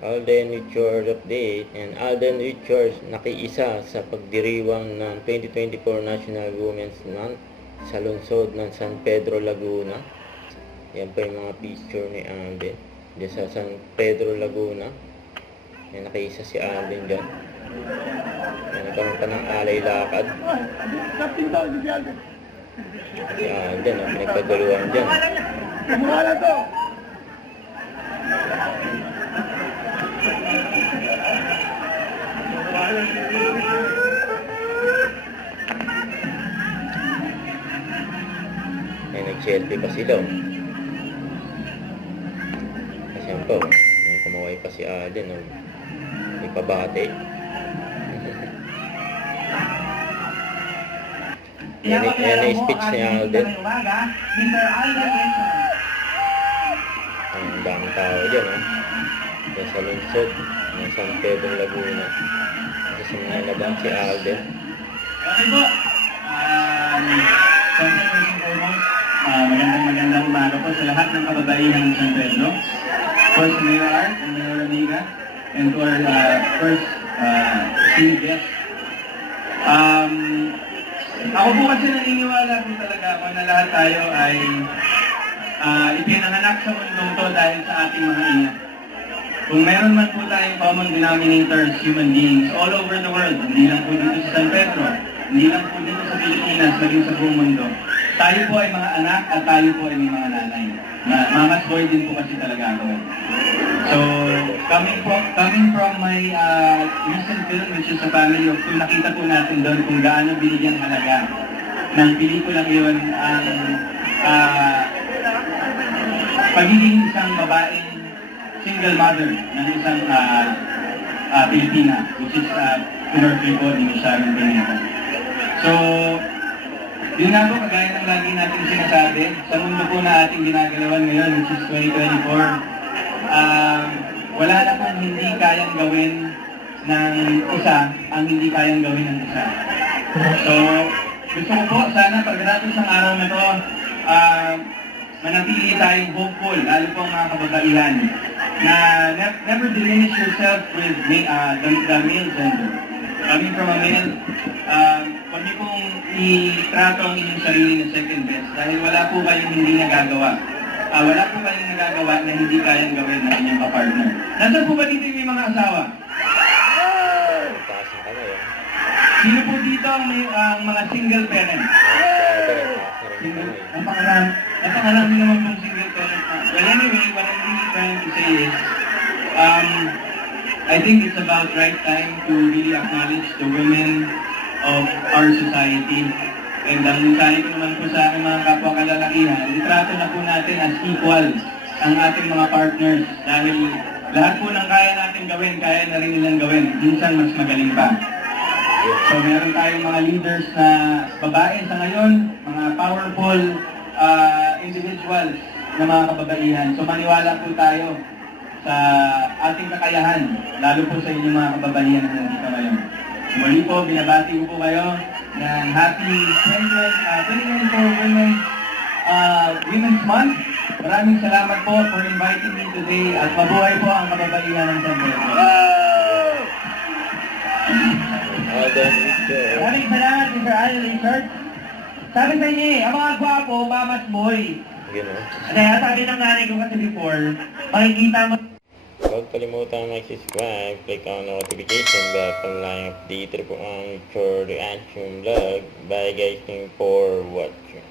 Alden Richards update, and Alden Richards nakiisa sa pagdiriwang ng 2024 National Women's Month sa lungsod ng San Pedro, Laguna. Yan pa yung mga picture ni Alden diyan sa San Pedro, Laguna. Yan, nakiisa si Alden dyan. Yan, nagkaroon pa ng alay lakad. Si Alden, pinagkaguluhan dyan. Kumuhala to! Ay, nag-selfie pa sila. Kasi yan po, may kumaway pa si Alden. May pabate. Yan ay speech ni Alden. Ang daming tao dyan, Yan sa lungsod ng San Pedro, Laguna. Kasi sa mga labang si Alden. Okay po. Magandang umaga po sa lahat ng kababaihan ng San Pedro. Of course, Mayor Art and Mayor Amiga, and to our first esteemed guest. Ako po kasi naniniwala po talaga ako na lahat tayo ay ipinanganak sa mundong to dahil sa ating mga ina. Kung meron man po tayong common denominators, human beings, all over the world, hindi lang po dito sa San Pedro, hindi lang po dito sa Pilipinas, maging sa buong mundo, tayo po ay mga anak at tayo po ay may mga nanay. Mama's boy din po kasi talaga ako. So, coming from my recent film, which is A Family of Two, nakita po natin doon kung gaano binigyan halaga ng pelikulang yun ang pagiging isang babaeng single mother ng isang Pilipina, which is pinurtray po ni Sharon Pineda. So, yun nga po, kagaya ng lagi natin sinasabi, sa mundo po na ating ginagalawan ngayon, which is 2024, wala na pong hindi kayang gawin ng isa ang hindi kayang gawin ng isa. So, gusto ko po sana pagkatapos ng araw na to, manatili tayong hopeful, lalo pong mga kababaihan, na never diminish yourself with the male gender. Coming from a male, huwag niyo pong itrato ang inyong sarili na second best dahil wala po kayong hindi nagagawa. Wala po kayong nagagawa na hindi kayang gawin ng inyong kapartner. Nasaan po ba dito yung may mga asawa? Sino po dito ang mga single parents? Napangalami naman pong single parent. Well, anyway, what I'm really trying to say is, I think it's about right time to really acknowledge the women of our society. And ang mensahe ko naman po sa aking mga kapwa kalalakihan, itrato na po natin as equal ang ating mga partners dahil lahat po ng kaya natin gawin, kaya na rin nilang gawin. Minsan mas magaling pa. So meron tayong mga leaders na babae sa ngayon, mga powerful individuals na mga kababaihan. So maniwala po tayo sa ating kakayahan, lalo po sa inyong mga kababaihan na nandito ngayon. Muli po, binabati ko po kayo ng happy 2024 Women's Month. Maraming salamat po for inviting me today at mabuhay po ang kababaihan ng San Pedro. Alden Richards. Maraming salamat, Mr. Alden Richards. Sabi sa inyo ang mga gwapo, mamas boy. Gano'n. Kaya sabi ng nanay ko kasi before, makikita mo. Huwag kalimutan mag-subscribe, click on notification bell para lang update po ang future reaction vlog. Bye guys, thank you for watching.